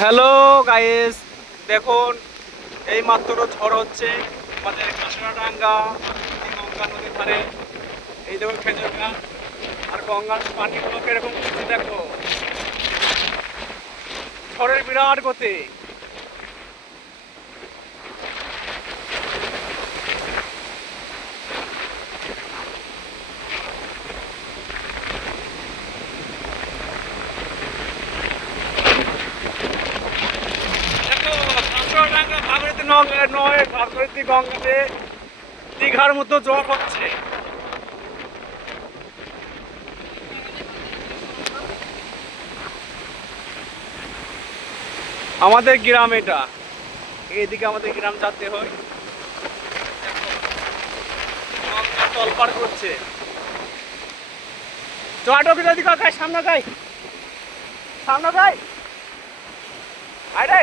Hello guys, দেখুন এই মাত্র ঝড় হচ্ছে আমাদের কাঁচরাডাঙ্গা গঙ্গা নদীর ধারে। এই দেখুন খেজুর গাছ আর গঙ্গার পানিগুলো কিরকম করছে দেখো, ঝড়ের বিরাট গতি। দেখো কাঁচরাডাঙ্গা ভাগীরথী নয়, ভাগীরথী গঙ্গাতে দীঘার মতো জ্বর হচ্ছে। আমাদের গ্রাম এটা, এইদিকে আমাদের গ্রাম যেতে হয়। গঙ্গা তলপাড় করছে। জোয়াটকে যদি গাই সামনে গাই, সামনে গাই আরে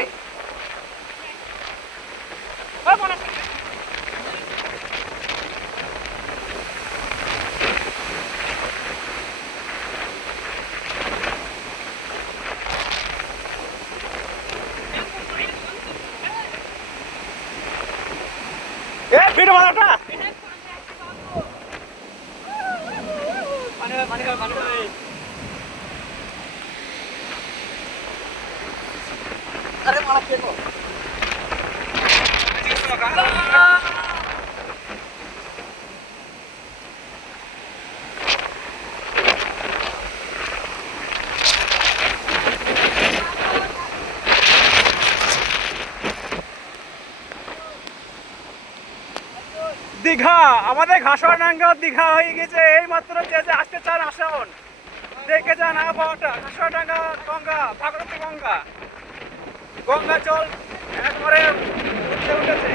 এ ফিট মারাটা পানি আরে মারা কে তো দীঘা, আমাদের ঘাসড়াডাঙ্গা দীঘা হয়ে গেছে। এই মাত্র যে যে আসতে চান আসুন, দেখে যান আবহাওয়াটা। ঘাসড়াডাঙ্গা গঙ্গা, ভাগীরথী গঙ্গা, গঙ্গা জল একবারে উঠে উঠেছে।